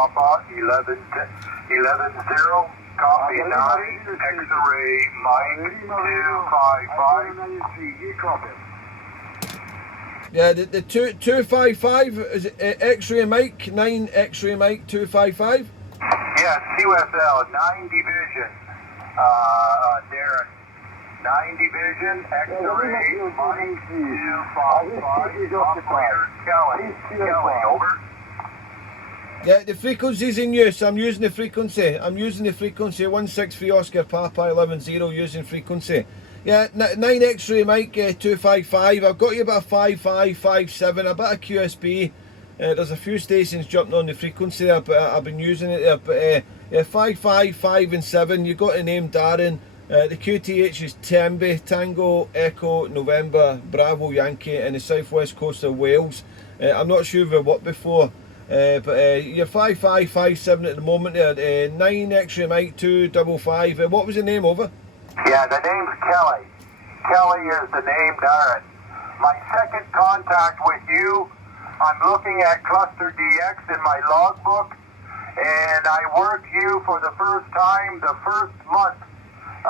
Papa 11, 11-0, copy 9, X-ray Mike 255. Yeah, the 255 is it, X-ray Mike 9 X-ray Mike 255. Yes, QSL 9 division. Darren 9 division, X-ray Mike 255. Operator Kelly, over. Yeah, the frequency's in use. I'm using the frequency. 163 Oscar Papa 11-0 using frequency. Yeah, 9 X-ray Mike 255. I've got you about 5557, a bit of QSB. There's a few stations jumping on the frequency there, but I've been using it there. But yeah, 555 and 7. You got the name Darren. The QTH is Tembe, Tango, Echo, November, Bravo, Yankee, in the southwest coast of Wales. I'm not sure if I've worked before. But you're 5557 at the moment there. 9 X-ray Mike 255. What was the name over? Yeah, the name's Kelly. Kelly is the name, Darren. My second contact with you, I'm looking at Cluster DX in my logbook, and I worked you for the first time the first month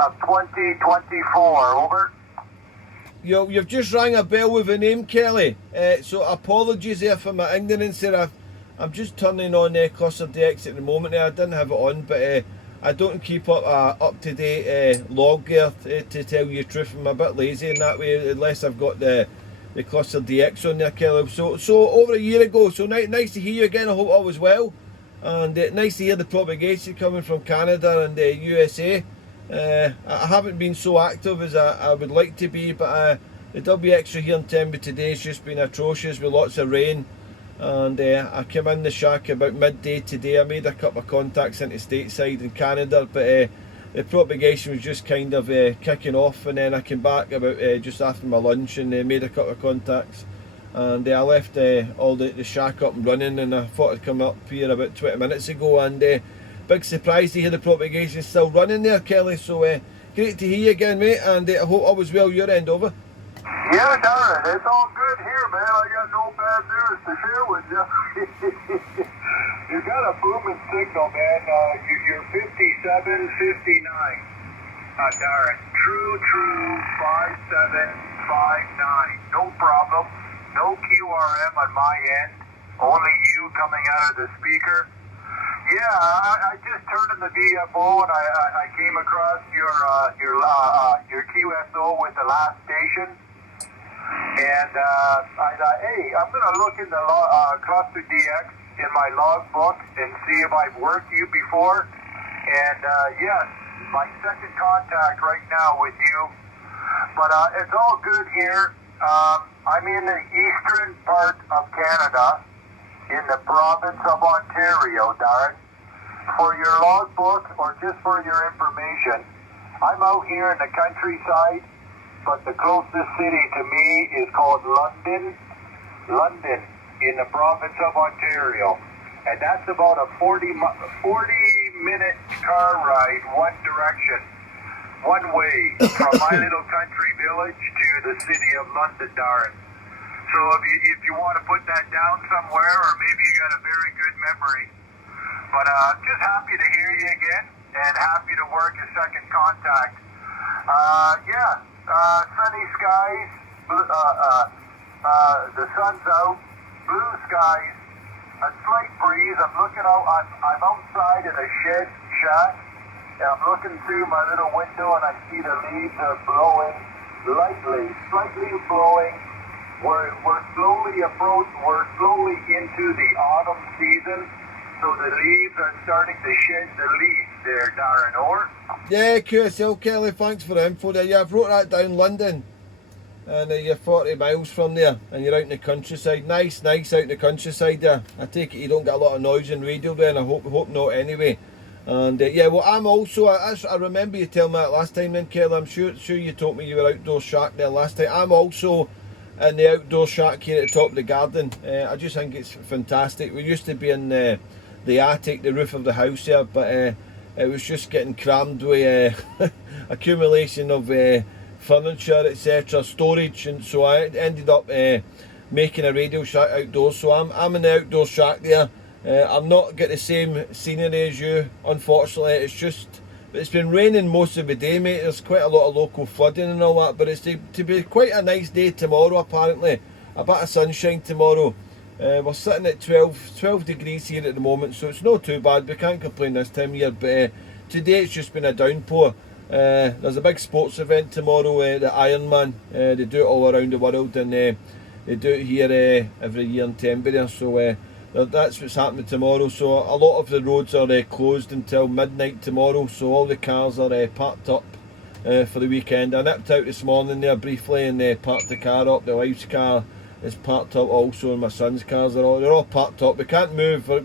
of 2024. Over. You've just rang a bell with a name, Kelly. So apologies there for my ignorance there. I'm just turning on Cluster DX at the moment. I didn't have it on, but I don't keep up to date log there to tell you the truth. I'm a bit lazy in that way, unless I've got the Cluster DX on there, Kelly. So over a year ago. So nice to hear you again. I hope all was well, and nice to hear the propagation coming from Canada and the USA. I haven't been so active as I would like to be, but the WXtra here in Tembe today has just been atrocious with lots of rain. And I came in the shack about midday today. I made a couple of contacts into stateside in Canada, but the propagation was just kind of kicking off, and then I came back about just after my lunch and made a couple of contacts, and I left all the shack up and running, and I thought I'd come up here about 20 minutes ago, and big surprise to hear the propagation still running there, Kelly. So great to hear you again, mate, and I hope all was well your end. Over. Yeah, Darren, it's all good here, man. I got no bad news to share with you. You got a booming signal, man. You're 5759. Darren, true 5759. No problem. No QRM on my end. Only you coming out of the speaker. Yeah, I just turned in the VFO and I came across your QSO with the last station. And I thought, hey, I'm going to look in the Cluster DX in my logbook and see if I've worked you before. And yes, my second contact right now with you. But it's all good here. I'm in the eastern part of Canada, in the province of Ontario, Darren. For your logbook, or just for your information, I'm out here in the countryside, but the closest city to me is called London, in the province of Ontario. And that's about a 40-minute car ride, one direction, one way, from my little country village to the city of London, Darren. So if you want to put that down somewhere, or maybe you got a very good memory. But just happy to hear you again, and happy to work a second contact. Sunny skies, the sun's out, blue skies, a slight breeze. I'm looking out, I'm outside in a shack, and I'm looking through my little window, and I see the leaves are blowing lightly, slightly blowing. We're slowly into the autumn season, so the leaves are starting to shed the leaves there, Darren. Over. Yeah, QSL, Kelly, thanks for the info there. Yeah, I've wrote that down, London. And you're 40 miles from there, and you're out in the countryside. Nice out in the countryside there. I take it you don't get a lot of noise in radio there, and I hope not anyway. And yeah, well, I'm also, I remember you telling me that last time then, Kelly. I'm sure you told me you were outdoor shack there last time. I'm also in the outdoor shack here at the top of the garden. I just think it's fantastic. We used to be in the attic, the roof of the house here, but it was just getting crammed with accumulation of furniture, etc., storage, and so I ended up making a radio shack outdoors. So I'm in the outdoor shack there, I'm not getting the same scenery as you, unfortunately. It's been raining most of the day, mate. There's quite a lot of local flooding and all that, but it's to be quite a nice day tomorrow, apparently. A bit of sunshine tomorrow. We're sitting at 12 degrees here at the moment, so it's not too bad. We can't complain this time of year, but today it's just been a downpour. There's a big sports event tomorrow, the Ironman. They do it all around the world, and they do it here every year in Tembury, so that's what's happening tomorrow. So a lot of the roads are closed until midnight tomorrow, so all the cars are parked up for the weekend. I nipped out this morning there briefly and parked the car up. The wife's car is parked up also, and my son's cars they're all parked up. We can't move. We're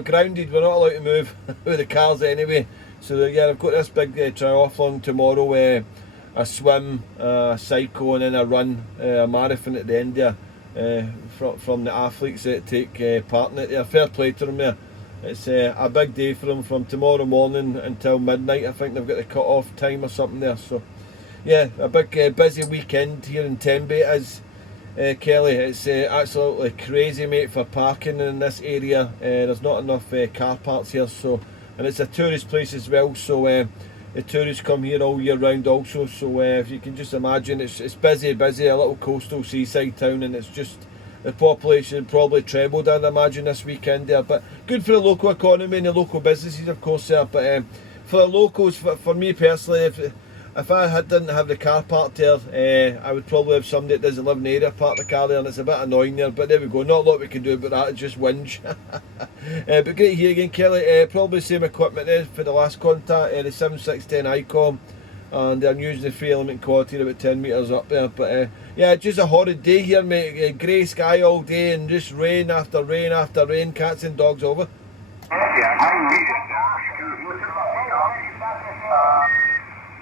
grounded. We're not allowed to move with the cars anyway. So yeah, I've got this big triathlon tomorrow. A swim, a cycle, and then a run, a marathon at the end there. From the athletes that take part in it there. Fair play to them there. It's a big day for them from tomorrow morning until midnight. I think they've got the cut-off time or something there. So yeah, a big busy weekend here in Tembe as Kelly. It's absolutely crazy, mate, for parking in this area. There's not enough car parks here, so, and it's a tourist place as well, so the tourists come here all year round also, so if you can just imagine, it's busy, a little coastal seaside town, and it's just, the population probably trebled, I'd imagine, this weekend there, but good for the local economy and the local businesses, of course, there, but for the locals, for me personally, if I didn't have the car parked there, I would probably have somebody that doesn't live in the area park the car there, and it's a bit annoying there, but there we go, not a lot we can do about that, it's just whinge. But great here again, Kelly. Probably same equipment there for the last contact, the 7610 ICOM, and I'm using the 3 element quad here about 10 metres up there, but yeah, just a horrid day here, mate. Grey sky all day and just rain after rain after rain, cats and dogs over.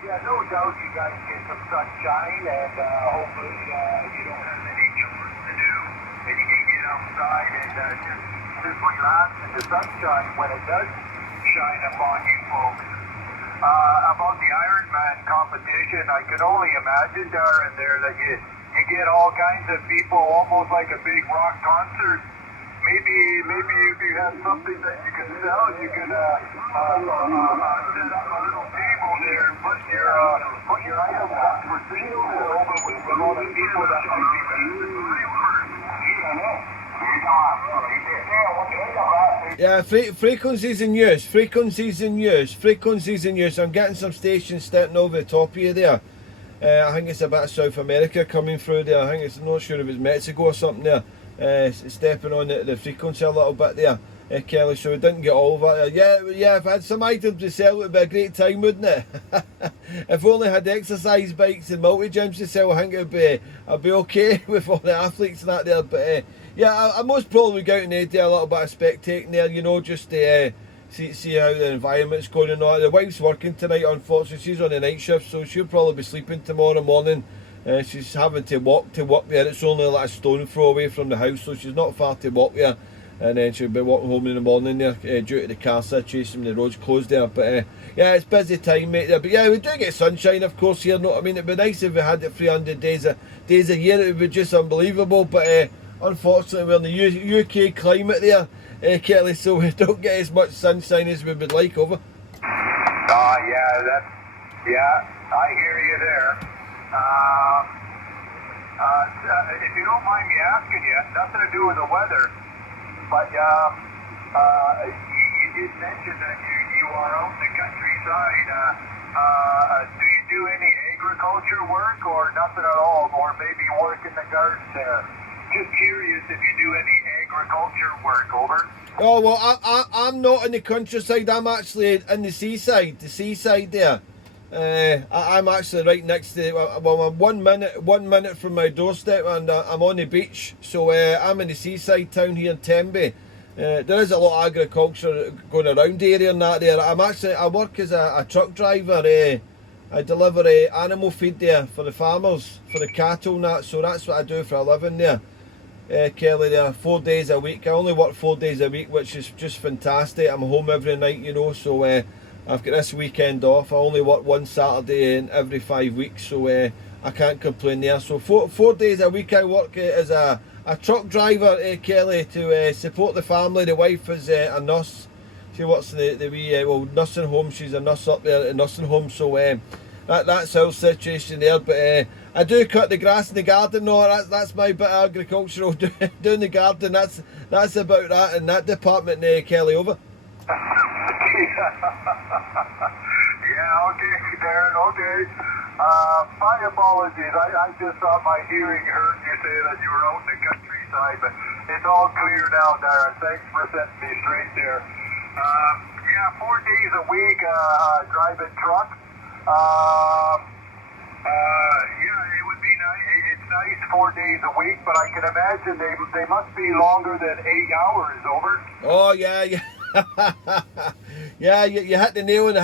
Yeah, no doubt you guys get some sunshine, and hopefully you don't have any chores to do, and you can get outside and just relax in the sunshine when it does shine upon you folks. About the Ironman competition, I can only imagine, Darren, there that you get all kinds of people, almost like a big rock concert. Maybe if you have something that you can sell, you can set up a little table there and put your items up for sale over with all the people that might be interested in Yeah, frequencies in use. I'm getting some stations starting over the top of you there. I think it's a bit of South America coming through there. I think I'm not sure if it's Mexico or something there. Stepping on the frequency a little bit there, Kelly, so we didn't get all of that. Yeah, if I had some items to sell, it would be a great time, wouldn't it? If we only had exercise bikes and multi-gyms to sell, I think I'd be okay with all the athletes and that there, but yeah, I most probably go out and do a little bit of spectating there, you know, just to see how the environment's going and all. The wife's working tonight, unfortunately, she's on the night shift, so she'll probably be sleeping tomorrow morning. She's having to walk there. It's only like a stone throw away from the house, so she's not far to walk there. And then she'll be walking home in the morning there due to the car situation, the roads closed there. But yeah, it's busy time, mate, there. But yeah, we do get sunshine, of course, here. No, I mean, it'd be nice if we had it 300 days a year. It would be just unbelievable. But unfortunately, we're in the UK climate there, Kelly, so we don't get as much sunshine as we would like over. Yeah, I hear you there. If you don't mind me asking you, nothing to do with the weather, but you did mention that you are out in the countryside. Do you do any agriculture work or nothing at all, or maybe work in the garden there? Just curious if you do any agriculture work, over. Oh, well, I'm not in the countryside, I'm actually in the seaside there. I'm actually right next to, well, I'm 1 minute from my doorstep, and I'm on the beach, so I'm in the seaside town here in Tembe. There is a lot of agriculture going around the area and that there. I work as a truck driver. I deliver animal feed there for the farmers, for the cattle and that, so that's what I do for a living there. Kelly, there 4 days a week. I only work 4 days a week, which is just fantastic. I'm home every night, you know, so I've got this weekend off. I only work one Saturday in every 5 weeks, so I can't complain there. So four days a week I work as a a truck driver, Kelly, to support the family. The wife is a nurse. She works in the wee nursing home. She's a nurse up there at the nursing home. So that's our situation there. But I do cut the grass in the garden. No, that's my bit of agricultural doing the garden. That's about that in that department, Kelly. Over. Yeah, okay, Darren, okay. My apologies. I just thought my hearing heard you say that you were out in the countryside, but it's all clear now, Darren. Thanks for setting me straight there. Yeah, 4 days a week driving truck. Yeah, it would be nice. It's nice 4 days a week, but I can imagine they must be longer than 8 hours. Over. Oh yeah. Yeah, you hit the nail on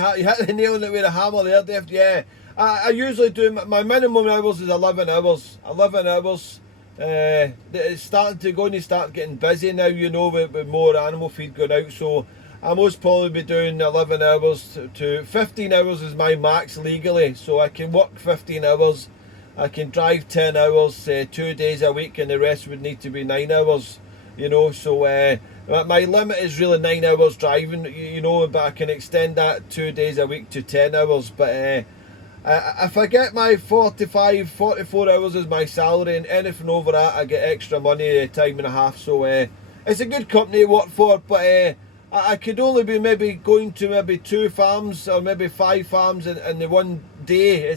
it with a hammer there, Dave. Yeah, I usually do my minimum hours is 11 hours. 11 hours. It's starting to go and start getting busy now, with more animal feed going out. So I most probably be doing 11 hours to 15 hours is my max legally. So I can work 15 hours. I can drive 10 hours 2 days a week, and the rest would need to be 9 hours. So my limit is really 9 hours driving, but I can extend that 2 days a week to 10 hours. But if I get my 45, 44 hours as my salary, and anything over that, I get extra money time and a half. So it's a good company to work for, but I could only be maybe going to maybe 2 farms or maybe 5 farms in the one day.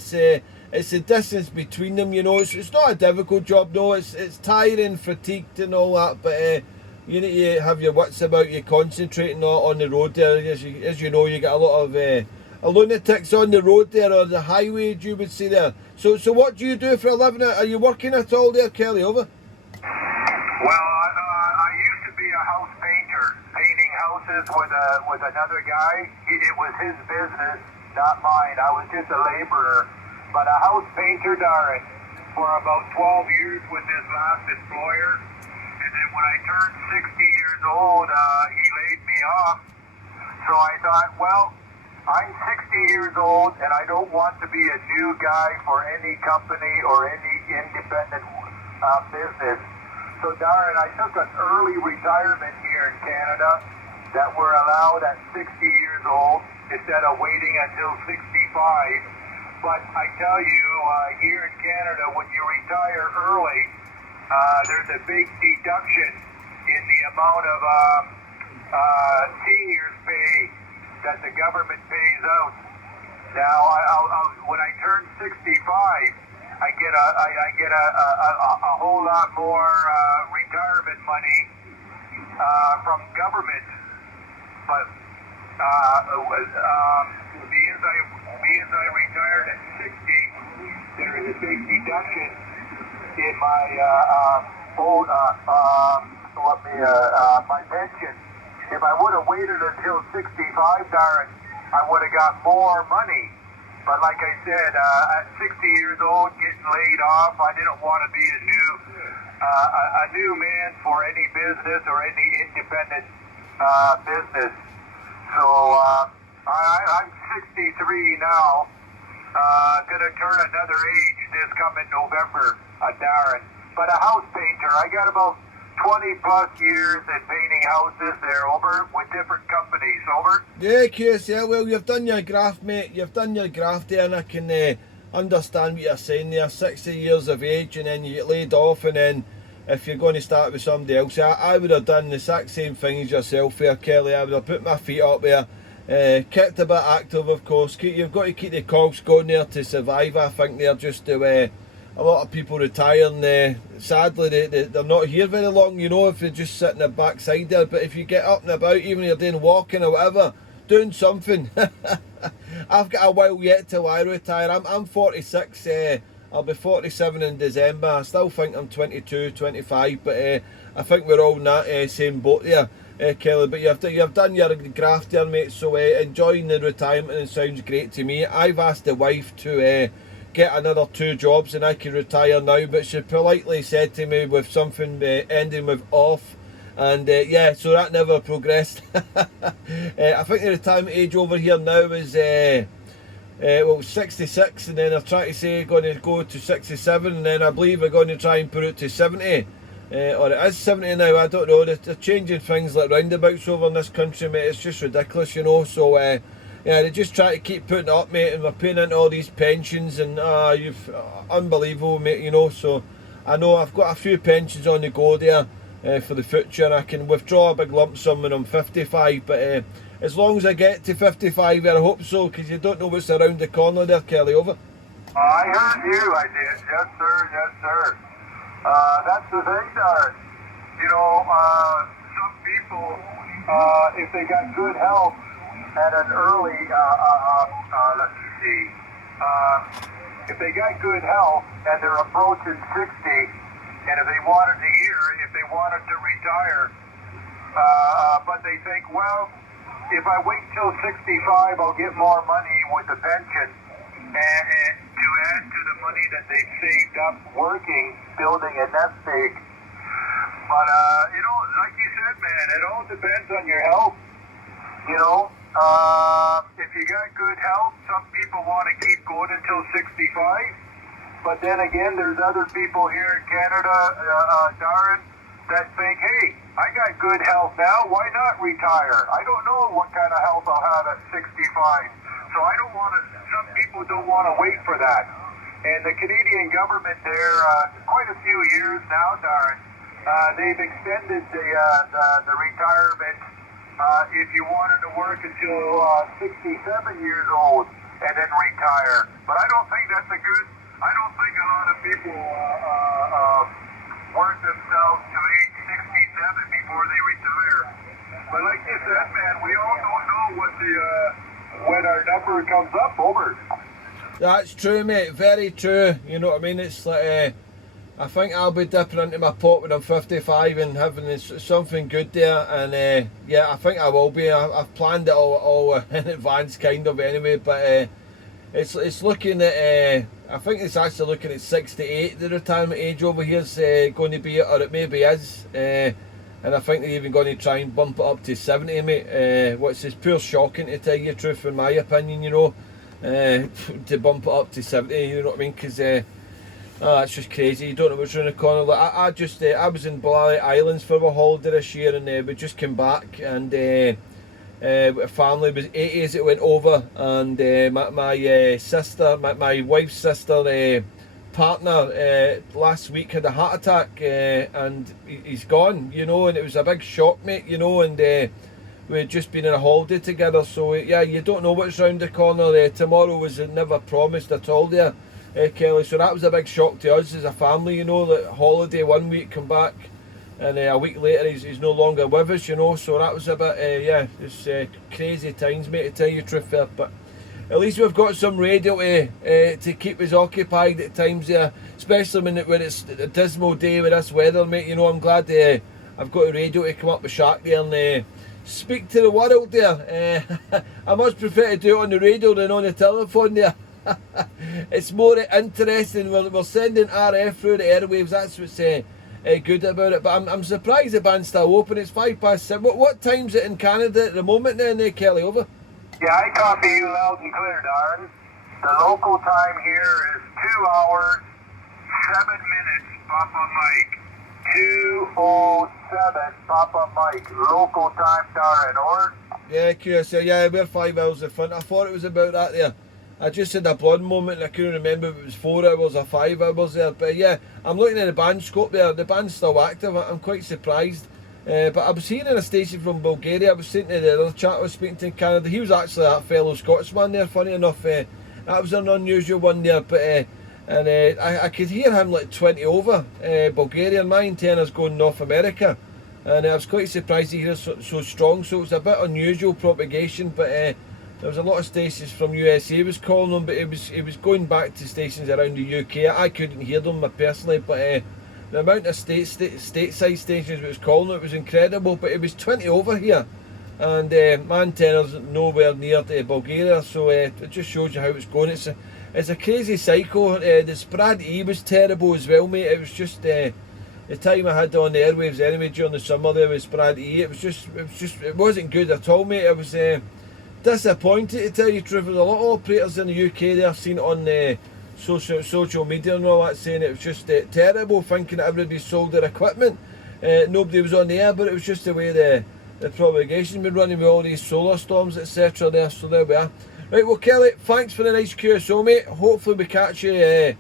It's the distance between them, It's not a difficult job, no. It's tiring, fatigued and all that, but you need to have your wits about you, concentrating on the road there. As you know, you get a lot of lunatics on the road there, or the highway, you would say there. So what do you do for a living? Are you working at all there, Kelly? Over? Well, I used to be a house painter, painting houses with another guy. It was his business, not mine. I was just a laborer. But a house painter, Darren, for about 12 years with his last employer. And then when I turned 60 years old, he laid me off. So I thought, well, I'm 60 years old, and I don't want to be a new guy for any company or any independent business. So, Darren, I took an early retirement here in Canada that we're allowed at 60 years old instead of waiting until 65. But I tell you, here in Canada, when you retire early, there's a big deduction in the amount of seniors pay that the government pays out. Now, when I turn 65, I get a whole lot more retirement money from government, but being I retired at 60, there is a big deduction in my my pension. If I would have waited until 65, Darren, I would have got more money. But like I said, at 60 years old, getting laid off, I didn't want to be a new man for any business or any independent business. So I'm 63 now. Gonna turn another age this coming November, Darren. But a house painter, I got about 20 plus years in painting houses there, over, with different companies, over. Yeah, Chris, yeah, well, you've done your graft, mate. You've done your graft there, and I can understand what you're saying there. 60 years of age, and then you get laid off, and then if you're going to start with somebody else, I would have done the exact same thing as yourself there, Kelly. I would have put my feet up there, kept a bit active, of course. You've got to keep the cogs going there to survive. I think they're just a lot of people retire, and sadly they're not here very long, if you're just sitting the backside there. But if you get up and about, even if you're doing walking or whatever, doing something. I've got a while yet till I retire. I'm 46, I'll be 47 in December. I still think I'm 22, 25, but I think we're all in that same boat there, Kelly. But you've done your graft there, mate, so enjoying the retirement, and it sounds great to me. I've asked the wife to get another 2 jobs and I can retire now, but she politely said to me with something ending with off, and yeah, so that never progressed. I think the retirement age over here now is 66, and then they're trying to say going to go to 67, and then I believe we're going to try and put it to 70. or it is 70 now, I don't know. They're changing things like roundabouts over in this country, mate. It's just ridiculous, you know. So, yeah, they just try to keep putting it up, mate, and we're paying into all these pensions, and unbelievable, mate, you know. So, I know I've got a few pensions on the go there for the future. I can withdraw a big lump sum when I'm 55, but as long as I get to 55, I hope so, because you don't know what's around the corner there, Kelly. Over. I heard you, I did. Yes, sir, yes, sir. That's the thing, Darren. You know, some people, if they got good health at an early, let's see, if they got good health and they're approaching 60, and if they wanted to if they wanted to retire, but they think, well, if I wait till 65, I'll get more money with the pension, and to add to the money that they've saved up working, building a nest egg. But, you know, like you said, man, it all depends on your health. You know, if you got good health, some people want to keep going until 65. But then again, there's other people here in Canada, Darren, that think, hey, I got good health now, why not retire? I don't know what kind of health I'll have at 65. So I don't want to, some people don't want to wait for that. And the Canadian government there, quite a few years now, Darren, they've extended the retirement if you wanted to work until 67 years old and then retire. But I don't think that's I don't think a lot of people work themselves to age 67 before they retire. But like you said, man, we all don't know when our number comes up, over. That's true, mate. Very true. You know what I mean? It's like, I think I'll be dipping into my pot when I'm 55 and having something good there. And yeah, I think I will be. I've planned it all in advance, kind of, anyway. But it's looking at, I think it's actually looking at 68, the retirement age over here is going to be, or it maybe is. And I think they're even going to try and bump it up to 70, mate. Which is pure shocking, to tell you the truth, in my opinion, you know. To bump it up to 70, you know what I mean? Because it's just crazy. You don't know what's around the corner. Like, I was in Bali Islands for a holiday this year, and we just came back, and family was 80 as it went over, and my sister, my wife's sister, partner last week had a heart attack, and he's gone, you know, and it was a big shock, mate, you know, and we'd just been on a holiday together, so yeah, you don't know what's round the corner. Tomorrow was never promised at all there, Kelly, so that was a big shock to us as a family, you know, that holiday 1 week, come back, and a week later he's no longer with us, you know, so that was a bit, yeah, it's crazy times, mate, to tell you the truth there, but at least we've got some radio to keep us occupied at times there, especially when it's a dismal day with this weather, mate, you know. I'm glad I've got a radio to come up with Shark there and speak to the world there. I much prefer to do it on the radio than on the telephone there. It's more interesting. We're sending RF through the airwaves, that's what's good about it. But I'm surprised the band's still open. It's 7:05. What time's it in Canada at the moment then, Kelly? Over? Yeah, I copy you loud and clear, Darren. The local time here is 2 hours, 7 minutes, Papa Mike. 2:07, Papa Mike. Local time, Darren, or? Yeah, curious. Yeah, we're 5 hours in front. I thought it was about that there. I just had a blood moment and I couldn't remember if it was 4 hours or 5 hours there. But yeah, I'm looking at the band scope there. The band's still active. I'm quite surprised. But I was hearing a station from Bulgaria. I was saying to the other chat I was speaking to in Canada, he was actually that fellow Scotsman there, funny enough. That was an unusual one there, but I could hear him like 20 over Bulgarian. My antenna's going North America, and I was quite surprised to hear so strong, so it was a bit unusual propagation, but there was a lot of stations from USA was calling them, but it was going back to stations around the UK. I couldn't hear them personally, but the amount of stateside stations it was calling it was incredible, but it was 20 over here, and my antenna's nowhere near Bulgaria, so it just shows you how it's going. It's a crazy cycle. The Sprad E was terrible as well, mate. It was just the time I had on the airwaves anyway during the summer there with Sprad E. It wasn't good at all, mate. I was disappointed, to tell you the truth. There's a lot of operators in the UK there, I've seen it on social media and all that, saying it was just terrible, thinking that everybody sold their equipment. nobody was on the air, but it was just the way the propagation's been running with all these solar storms, etc. there, so there we are. Right, well Kelly, thanks for the nice QSO, mate. Hopefully we catch you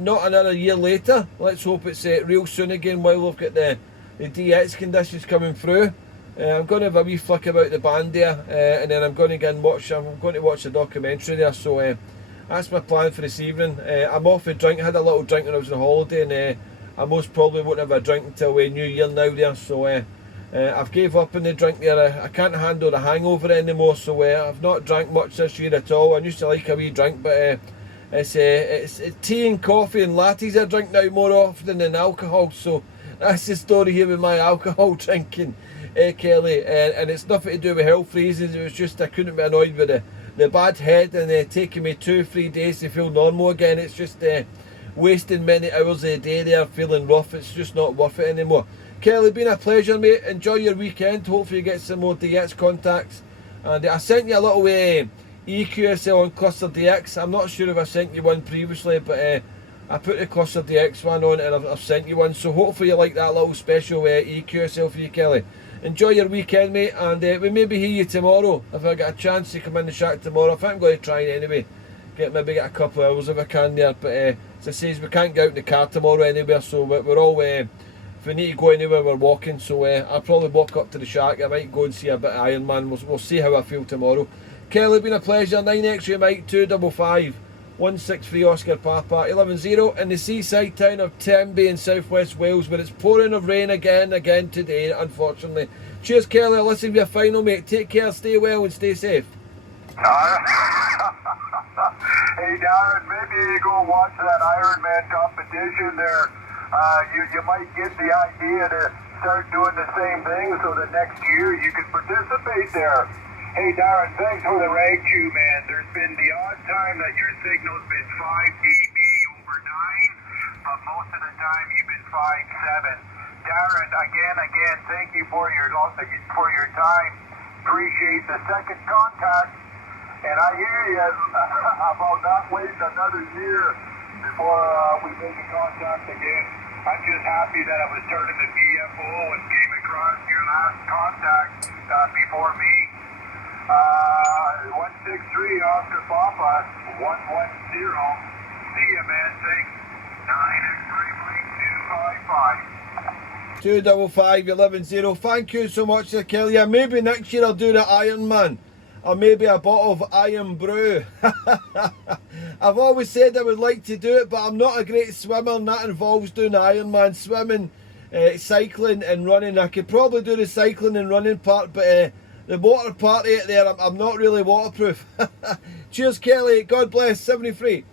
not another year later. Let's hope it's real soon again while we've got the DX conditions coming through. I'm going to have a wee flick about the band there, and then I'm going to go and watch the documentary there, so that's my plan for this evening. I'm off a drink. I had a little drink when I was on holiday, and I most probably won't have a drink until New Year now there, so I've gave up on the drink there. I can't handle the hangover anymore, so I've not drank much this year at all. I used to like a wee drink, but it's tea and coffee and lattes I drink now more often than alcohol, so that's the story here with my alcohol drinking, Kelly, and it's nothing to do with health reasons. It was just I couldn't be annoyed with the bad head, and taking me 2-3 days to feel normal again. It's just wasting many hours a day there feeling rough. It's just not worth it anymore. Kelly, been a pleasure, mate. Enjoy your weekend. Hopefully you get some more DX contacts. And I sent you a little EQSL on Cluster DX. I'm not sure if I sent you one previously, but I put the Cluster DX one on and I've sent you one. So hopefully you like that little special EQSL for you, Kelly. Enjoy your weekend, mate, and we maybe hear you tomorrow if I get a chance to come in the shack tomorrow. I think I'm going to try anyway. Maybe get a couple of hours if I can there. But as I say, we can't get out in the car tomorrow anywhere, so we're all... if we need to go anywhere, we're walking, so I'll probably walk up to the shack. I might go and see a bit of Iron Man. We'll see how I feel tomorrow. Kelly, been a pleasure. 9XM255 163 Oscar Papa 11-0 in the seaside town of Tenby in southwest Wales, where it's pouring of rain again today, unfortunately. Cheers, Kelly. I'll listen to your final, mate. Take care, stay well, and stay safe. Hey, Darren, maybe you go watch that Iron Man competition there. You might get the idea to start doing the same thing so that next year you can participate there. Hey Darren, thanks for the rag tube, man. There's been the odd time that your signal's been 5 dB over 9, but most of the time you've been 5.7. Darren, again, thank you for your time. Appreciate the second contact, and I hear you about not waiting another year before we make a contact again. I'm just happy that I was turning the BFO and came across your last contact before me. 163 Oscar Papa 110. See ya, man. Thanks. 9XM255. 255 11-0. Thank you so much, Sir Kelly. Yeah, maybe next year I'll do the Iron Man, or maybe a bottle of Iron Brew. I've always said I would like to do it, but I'm not a great swimmer, and that involves doing the Iron Man. Swimming, cycling and running. I could probably do the cycling and running part, but the water part out there, I'm not really waterproof. Cheers, Kelly. God bless. 73.